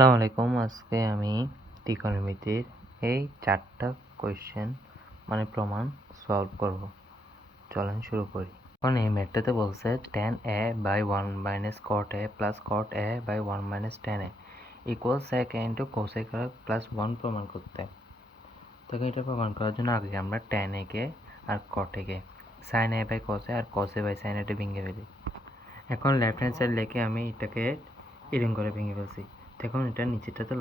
আসসালামু আলাইকুম। আজকে আমি ত্রিকোণমিতির এই 4টা কোয়েশ্চেন প্রমাণ সলভ করব। চলেন শুরু করি। এখন এই ম্যাথটাতে বলছে tan a by 1 minus cot a plus cot a by 1 minus tan a equals sec a into cosec a plus 1 প্রমাণ করতে। তখন এটা প্রমাণ করার জন্য আগে আমরা tan a K R cot a K sin a by cos a R cos a by sin a ভেঙে ফেলি। এখন লেফট হ্যান্ড সাইড লেখে আমি এটাকে এরকম করে ভেঙে ফেলছি। এখন এটা নিচেরটাতে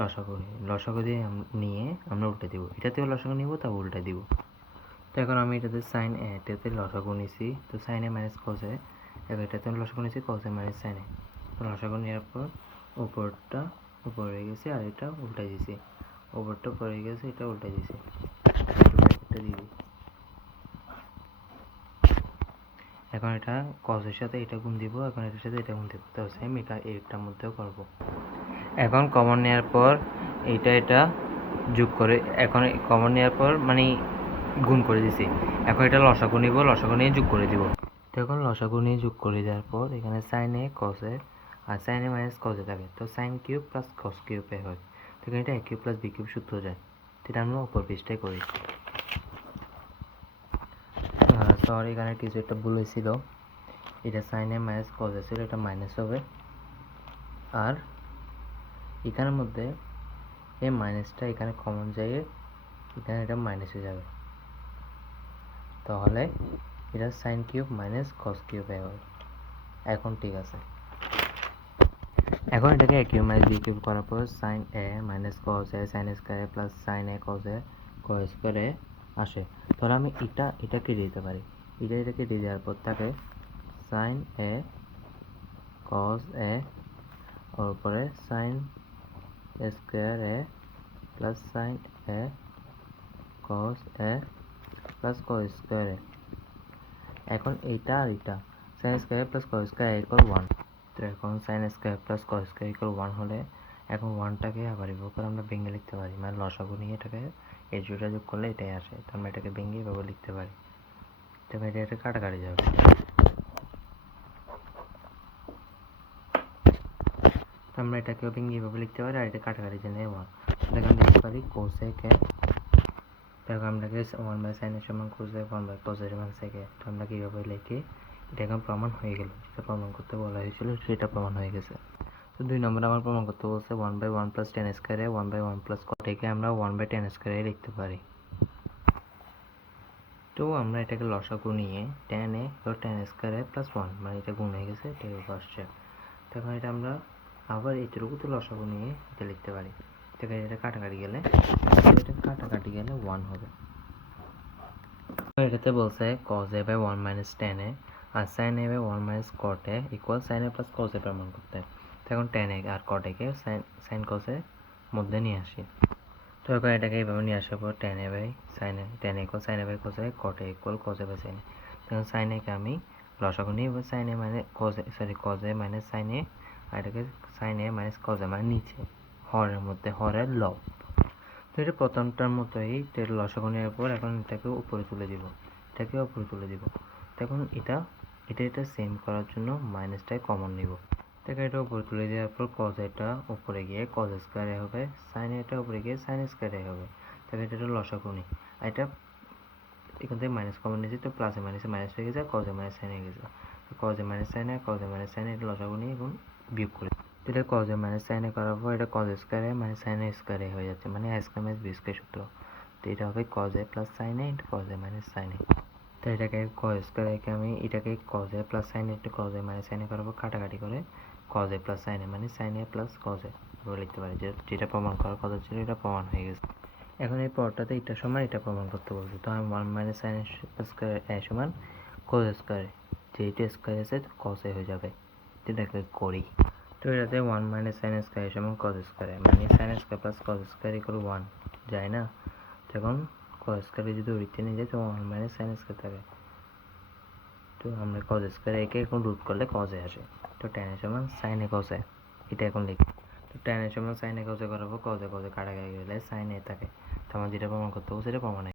লসাগু দিয়ে নিয়ে আমরা উল্টে দিব। এটাতেও লসাগু নিব, তা উল্টে দিব। তো এখন আমি এটাতে সাইন এ এটাতে লসাগু নিছি, তো সাইন এ মাইনাস কস এ, এবার এটাতে লসাগু নিছি কস এ মাইনাস সাইন এ। তো লসাগু নেওয়ার পর উপরটা উপরে হয়ে গেছে আর এটা উল্টাই দিছি, উপরটা পড়ে গেছে, এটা উল্টাই দিছি। ব্র্যাকেটটা দিয়ে দিই। এখন এটা কসের সাথে এটা গুণ দিব, এখন এটার সাথে এটা গুণ দিব। তো সেম এটার মধ্যেও করব। এখন কমন নেওয়ার পর এটা যোগ করে, এখন কমন নেওয়ার পর গুণ করে দিছি। এখন এটা লসাগু নিব, লসাগু নিয়ে যোগ করে দিব। তো এখন লসাগু নিয়ে যোগ করে দেওয়ার পর এখানে সাইন এ কস এ আর sine A minus cos A থাকে, তো sine cube plus cos cube A হয়। তো এখানে এটা A cube plus B cube সূত্র যায়। তো এটা আমরা উপর পৃষ্ঠায় করি। সরি, এখানে কিছু একটা ভুল হয়েছিল। এটা সাইন এ মাইনাস কস এ ছিল, এটা মাইনাস হবে। আর এখানের মধ্যে এই মাইনাসটা এখানে কমন যায়, এখানে এটা মাইনাস হয়ে যাবে। তাহলে এটা sine cube minus cos cube A হবে। এখন ঠিক আছে। এখন এটাকে A cube minus B cube করার পর sine A minus cos A sine square plus sine A cos স্কয়ারে আসে। তাহলে আমি এটা কেটে দিতে পারি। এটা কেটে দেওয়ার পর থাকে সাইন এ কস এ ওর উপরে sine square A plus sine A cos A plus cos square এ। এখন এইটা আর এটা sign square plus cos square equal 1। তো এখন sign square plus cos square equal 1 হলে এখন 1টাকে আবার এভাবে করে আমরা ভেঙে লিখতে পারি, লসাগু নিয়ে এটাকে এই দুটো যোগ করলে এটাই আসে। তো আমরা এটাকে ভেঙে এভাবে লিখতে পারি। তো এটা কাটাকাটি যাবে। তো আমরা এটাকেও ভেঙে এভাবে লিখতে পারি, আর এটা কাটাকাটি জন্য 1। এটাকে আমরা লিখতে পারি কোসেকে। দেখো আমরাকে 1 বাই সাইন এর সমান কোসেক, 1 বাই কস এর সমান সেকে। তো আমরা কীভাবে লিখি, এটা এখন প্রমাণ হয়ে গেল। যেটা প্রমাণ করতে বলা হয়েছিল সেটা প্রমাণ হয়ে গেছে। তো 2 নম্বর আমার প্রমাণ করতে বলছে 1 বাই 1 প্লাস টেন স্কয়ারে 1 বাই 1 প্লাস কট একে আমরা 1 বাই টেন স্কয়ারে লিখতে পারি। তো আমরা এটাকে লসাগু নিয়ে টেন এ টেন স্কয়ারে প্লাস 1 এটা গুণ হয়ে গেছে, এটা আসছে। তখন এটা আমরা আবার এইটুকু তো লসাগু নিয়ে এটা লিখতে পারি। এটা কাটাকাটি গেলে 1 হবে। এটাতে বলছে cos a by 1 minus tan a আর sin a by 1 minus cot a equal sin a plus cos a প্রমাণ করতে। এখন tan a R cot a K sin cos a মধ্যে নিয়ে আসি। তো এখন এটাকে এইভাবে নিয়ে আসার পর tan a by sin a, tan a equal sin a by cos a, cot a equal cos a by sin a। তখন sin a কে আমি লসাগু নিই, sin a মানে cos a minus sin a, আর এটাকে sin a minus cos a নিচে হরের মধ্যে হরের লব। তো এটা প্রথমটার মতোই লসাগু নেওয়ার পর এখন এটাকে উপরে তুলে দিব, তখন এটা সেম করার জন্য মাইনাসটাই কমন নিব। দেখো এটা উপরে তুলে দেওয়ার পর কজ এটা উপরে গিয়ে কজ স্কয়ারে হবে, সাইন এটা উপরে গিয়ে সাইন স্কয়ারে হবে। তাহলে এটা লসাগু নিই, আর এটা এখান থেকে মাইনাস কমন নিয়েছি, তো প্লাসে মাইনাসে মাইনাস হয়ে গেছে, কজে মাইনাস সাইন হয়ে গেছে। কজে মাইনাস সাইন আর কজে মাইনাস সাইন এটা লসাগু নিয়ে এখন বিয়োগ করে এটা cause A minus sine A করার পর এটা কজ স্কয়ারে মানে সাইন এ স্কয়ারে হয়ে যাচ্ছে, A square minus B square সূত্র। তো এটা হবে cos A plus sine A into cos A minus sine A. তো এটাকে কজ স্কয়ারকে আমি এটাকে cos A plus sine A into cos A minus sine A করার পর কাটাকাটি করে cos A plus sine A sine A plus cos A এভাবে লিখতে পারি। যেটা প্রমাণ করার কথা ছিল এটা প্রমাণ হয়ে গেছে। এখন এই পরটাতে এটা সমান এটা প্রমাণ করতে বলছি। তো আমি 1 মাইনাস সাইন স্কয়ার এ সমান কজ স্কয়ার, যেটা স্কয়ার আছে কজ এ হয়ে যাবে। এটাকে করি। তো এটাতে 1 মাইনাস সাইন স্কয়ার সমান cause square, sign square plus cos square equal 1 যায় না। তখন কজ স্কয়ার যদি ওইতে নিয়ে যায় তো 1 মাইনাস সাইন স্কয়ার থাকে। তো আমরা কজ স্কয়ার একে এখন রুট করলে কজ এ আসে। তো tan এর সমান সাইন এ কজ এ, এটা এখন লিখি। তো tan এর সমান সাইন এ কজ এ করাবো, কজ এ কাটাকাটি গেলে সাইন এ থাকে। তো আমার যেটা প্রমাণ করতে হবে সেটা প্রমাণ